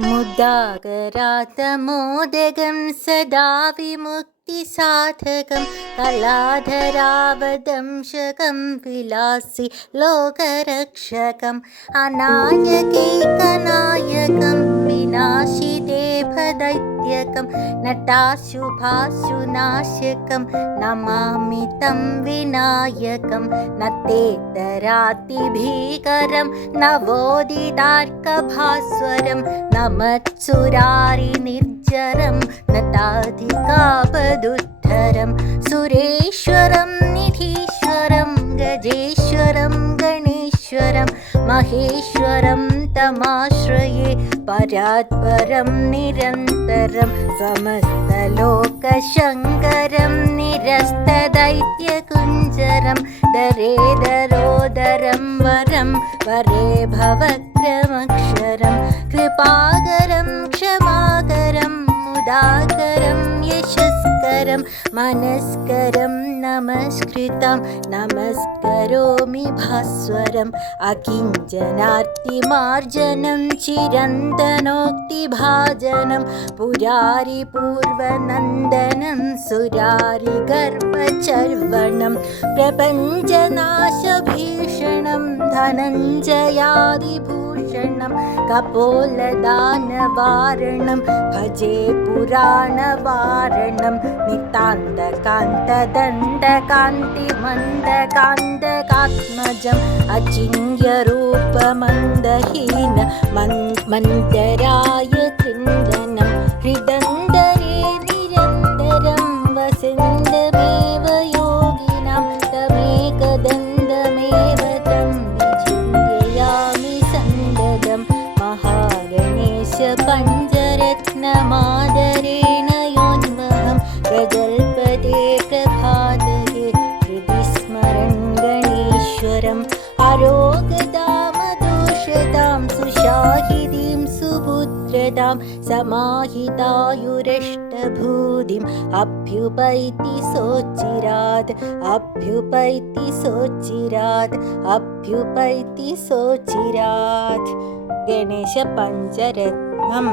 मुदागरातमोदगं सदा विमुक्तिसाधकं कलाधरावदंशकं विलासि लोकरक्षकम् अनायकैकनायकं विनाशिदेभदैत्यकं नटाशुभाशुनाशकं नमामि तं विनायकं न ते तरातिभीकरं नवोदितार्कभास्वरं नमत्सुरारिनिर्जरं नताधिकापदुत्तरं सुरेश्वरं निधीश्वरं गजेश्वरं गणेश्वरं महेश्वरं तमाश्रये परात्परं निरन्तरं समस्तलोकशङ्करं निरस्तदैत्यकुञ्जरं दरेदरोदरं वरं वरे भवक्रमक्षरं कृपाकरं क्षमाकरं യശസ്കരം മനസ്കരം നമസ്കൃതം. നമസ്കരോമി ഭാസ്വരം. അകിഞ്ചനാർത്തിമാർജനം ചിരന്തനോക്തിഭാജനം. പുരാരി പൂർവനന്ദനം സുരാരി ഗർവചർവണം പ്രപഞ്ചനാശഭീഷണം ധനഞ്ജയാദിഭൂ कपोलदानवारणं भजे पुराणवारणं नितान्तकान्तदण्डकान्तिमन्दकान्तकात्मजम् अचिन्त्यरूपमन्दहीन मन्तराय कृन्दनं प्रजल्पते प्रभातये हृदि स्मरन् गणेश्वरम् आरोगदामदोषदां सुशाहिदीं सुपुत्रदां समाहितायुरष्टभूतिम् अभ्युपैति सोचिरात् अभ्युपैति सोचिरात् अभ्युपैति सोचिरात् गणेशपञ्चरत्नम्